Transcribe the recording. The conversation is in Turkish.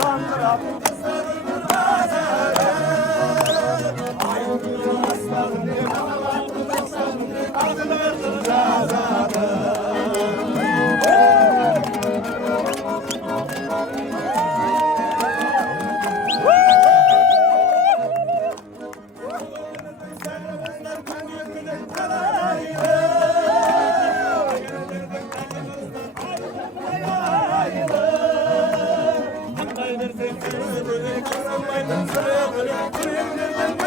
sandıra kızlarımın pazarı. Ayrılıyor aslanım ne havalı aslanım ne adını cazadı. Kırılmayın, kırılmayın, kırılmayın, kırılmayın,